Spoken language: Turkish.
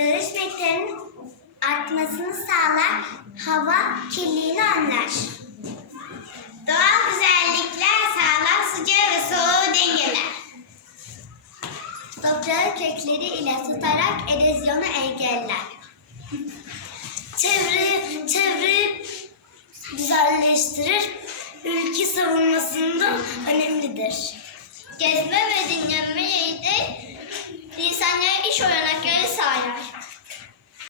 Yağış miktarının artmasını sağlar, hava kirliliğini önler. Doğal güzellikler sağlar, sıcağı ve soğuğu dengeler. Toprağı kökleri ile tutarak erozyonu engeller. Çevre güzelleştirir, ülke savunmasında önemlidir. Gezme ve dinlenme yeri de insanlara iş olarak